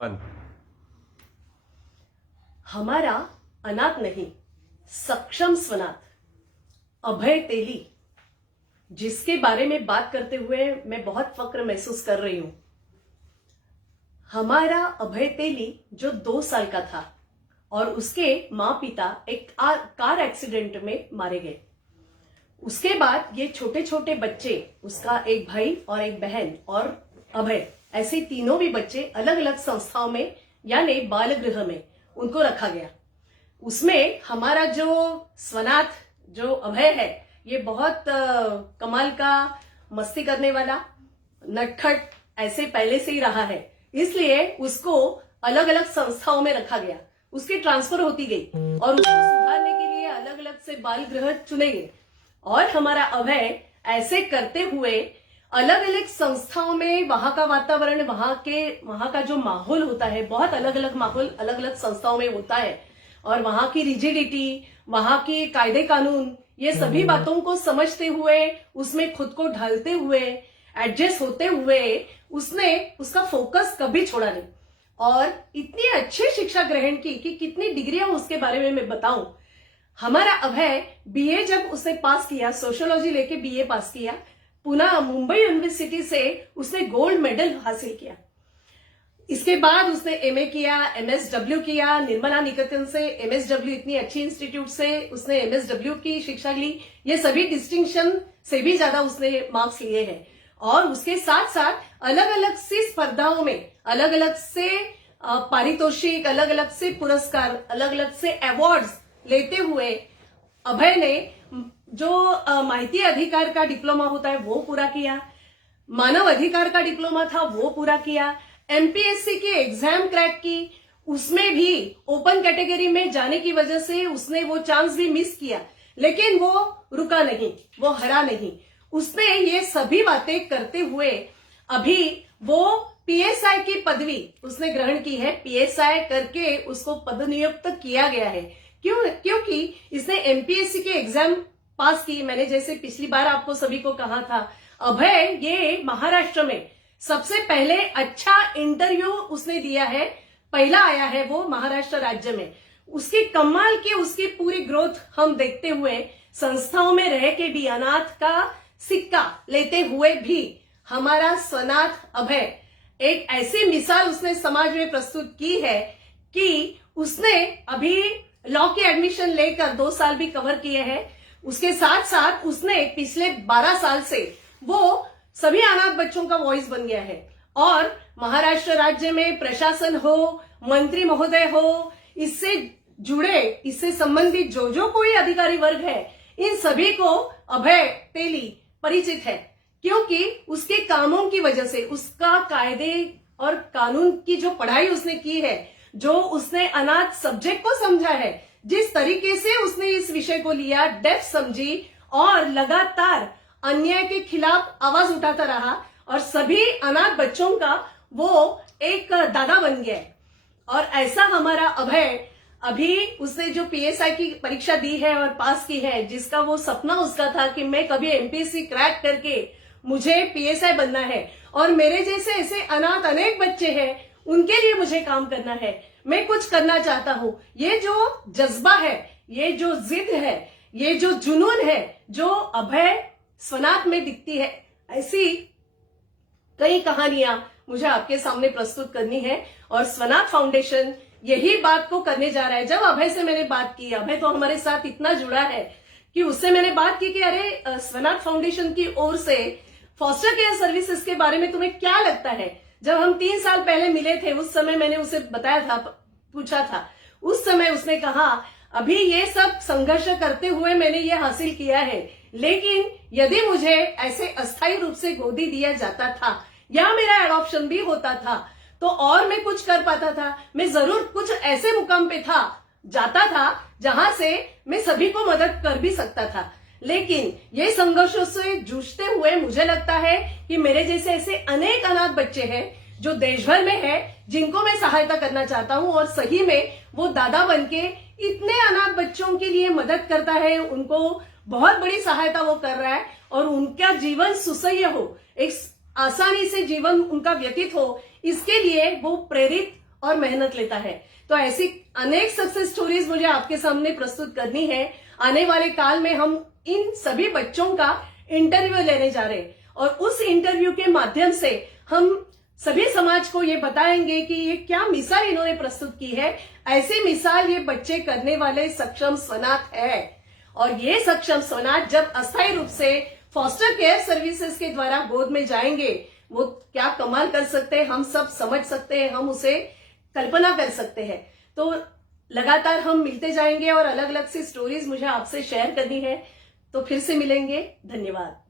One. हमारा अनाथ नहीं, सक्षम स्वनाथ अभय तेली, जिसके बारे में बात करते हुए मैं बहुत फक्र महसूस कर रही हूं। हमारा अभय तेली जो 2 साल का था और उसके मां पिता एक कार एक्सीडेंट में मारे गए। उसके बाद ये छोटे छोटे बच्चे, उसका एक भाई और एक बहन और अभय, ऐसे तीनों भी बच्चे अलग अलग संस्थाओं में यानी बाल गृह में उनको रखा गया। उसमें हमारा जो स्वनाथ जो अभय है, ये बहुत कमाल का, मस्ती करने वाला, नटखट ऐसे पहले से ही रहा है, इसलिए उसको अलग अलग संस्थाओं में रखा गया। उसकी ट्रांसफर होती गई और उसको सुधारने के लिए अलग अलग से बाल गृह चुने गए। और हमारा अभय ऐसे करते हुए अलग अलग संस्थाओं में, वहां का वातावरण, वहां का जो माहौल होता है, बहुत अलग अलग माहौल अलग अलग संस्थाओं में होता है, और वहां की रिजिडिटी, वहां के कायदे कानून, ये सभी बातों को समझते हुए, उसमें खुद को ढालते हुए, एडजस्ट होते हुए, उसने उसका फोकस कभी छोड़ा नहीं और इतनी अच्छी शिक्षा ग्रहण की कि कितनी डिग्रियां उसके बारे में मैं बताऊं। हमारा अभय बीए जब उसने पास किया, सोशियोलॉजी लेके बीए पास किया, पुनः मुंबई यूनिवर्सिटी से उसने गोल्ड मेडल हासिल किया। इसके बाद उसने एमए किया, एमएसडब्ल्यू किया, निर्मला निकेतन से एमएसडब्ल्यू, इतनी अच्छी इंस्टीट्यूट से उसने एमएसडब्ल्यू की शिक्षा ली। ये सभी डिस्टिंक्शन से भी ज्यादा उसने मार्क्स लिए हैं और उसके साथ साथ अलग अलग सी स्पर्धाओं में अलग अलग से पारितोषिक, अलग अलग से पुरस्कार, अलग अलग से अवार्ड्स लेते हुए अभय ने जो माहिती अधिकार का डिप्लोमा होता है वो पूरा किया, मानव अधिकार का डिप्लोमा था वो पूरा किया, एमपीएससी की एग्जाम क्रैक की, उसमें भी ओपन कैटेगरी में जाने की वजह से उसने वो चांस भी मिस किया, लेकिन वो रुका नहीं, वो हरा नहीं। उसने ये सभी बातें करते हुए अभी वो पीएसआई की पदवी उसने ग्रहण की है। पीएसआई करके उसको पदनियुक्त किया गया है। क्योंकि इसने एमपीएससी के एग्जाम पास की। मैंने जैसे पिछली बार आपको सभी को कहा था, अभय ये महाराष्ट्र में सबसे पहले अच्छा इंटरव्यू उसने दिया है, पहला आया है वो महाराष्ट्र राज्य में। उसकी कमाल की उसकी पूरी ग्रोथ हम देखते हुए, संस्थाओं में रह के भी अनाथ का सिक्का लेते हुए भी हमारा स्वनाथ अभय एक ऐसी मिसाल उसने समाज में प्रस्तुत की है कि उसने अभी लॉ की एडमिशन लेकर 2 साल भी कवर किए हैं। उसके साथ साथ उसने पिछले 12 साल से वो सभी अनाथ बच्चों का वॉइस बन गया है और महाराष्ट्र राज्य में प्रशासन हो, मंत्री महोदय हो, इससे जुड़े, इससे संबंधित जो कोई अधिकारी वर्ग है, इन सभी को अभय तेली परिचित है, क्योंकि उसके कामों की वजह से, उसका कायदे और कानून की जो पढ़ाई उसने की है, जो उसने अनाथ सब्जेक्ट को समझा है, जिस तरीके से उसने इस विषय को लिया, डेप्थ समझी और लगातार अन्याय के खिलाफ आवाज उठाता रहा और सभी अनाथ बच्चों का वो एक दादा बन गया। और ऐसा हमारा अभय अभी उसने जो पीएसआई की परीक्षा दी है और पास की है, जिसका वो सपना उसका था कि मैं कभी एमपीएससी क्रैक करके मुझे पीएसआई बनना है और मेरे जैसे ऐसे अनाथ अनेक बच्चे हैं, उनके लिए मुझे काम करना है, मैं कुछ करना चाहता हूं। ये जो जज्बा है, ये जो जिद है, ये जो जुनून है, जो अभय स्वनाथ में दिखती है, ऐसी कई कहानियां मुझे आपके सामने प्रस्तुत करनी है और स्वनाथ फाउंडेशन यही बात को करने जा रहा है। जब अभय से मैंने बात की, अभय तो हमारे साथ इतना जुड़ा है कि उससे मैंने बात की कि अरे स्वनाथ फाउंडेशन की ओर से फॉस्टर केयर सर्विसेज के बारे में तुम्हें क्या लगता है। जब हम 3 साल पहले मिले थे, उस समय मैंने उसे बताया था, पूछा था, उस समय उसने कहा अभी ये सब संघर्ष करते हुए मैंने ये हासिल किया है, लेकिन यदि मुझे ऐसे अस्थायी रूप से गोदी दिया जाता था या मेरा एडॉप्शन भी होता था तो और मैं कुछ कर पाता था, मैं जरूर कुछ ऐसे मुकाम पे जाता था जहां से मैं सभी को मदद कर भी सकता था। लेकिन ये संघर्षों से जूझते हुए मुझे लगता है कि मेरे जैसे ऐसे अनेक अनाथ बच्चे हैं जो देश भर में है, जिनको मैं सहायता करना चाहता हूं और सही में वो दादा बनके इतने अनाथ बच्चों के लिए मदद करता है, उनको बहुत बड़ी सहायता वो कर रहा है और उनका जीवन सुसह्य हो, एक आसानी से जीवन उनका व्यतीत हो, इसके लिए वो प्रेरित और मेहनत लेता है। तो ऐसी अनेक सक्सेस स्टोरीज मुझे आपके सामने प्रस्तुत करनी है। आने वाले काल में हम इन सभी बच्चों का इंटरव्यू लेने जा रहे हैं और उस इंटरव्यू के माध्यम से हम सभी समाज को ये बताएंगे कि ये क्या मिसाल इन्होंने प्रस्तुत की है। ऐसी मिसाल ये बच्चे करने वाले सक्षम स्वनाथ है और ये सक्षम स्वनाथ जब अस्थायी रूप से फॉस्टर केयर सर्विसेज के द्वारा गोद में जाएंगे, वो क्या कमाल कर सकते हैं हम सब समझ सकते हैं, हम उसे कल्पना कर सकते हैं। तो लगातार हम मिलते जाएंगे और अलग अलग सी स्टोरीज मुझे आपसे शेयर करनी है। तो फिर से मिलेंगे। धन्यवाद।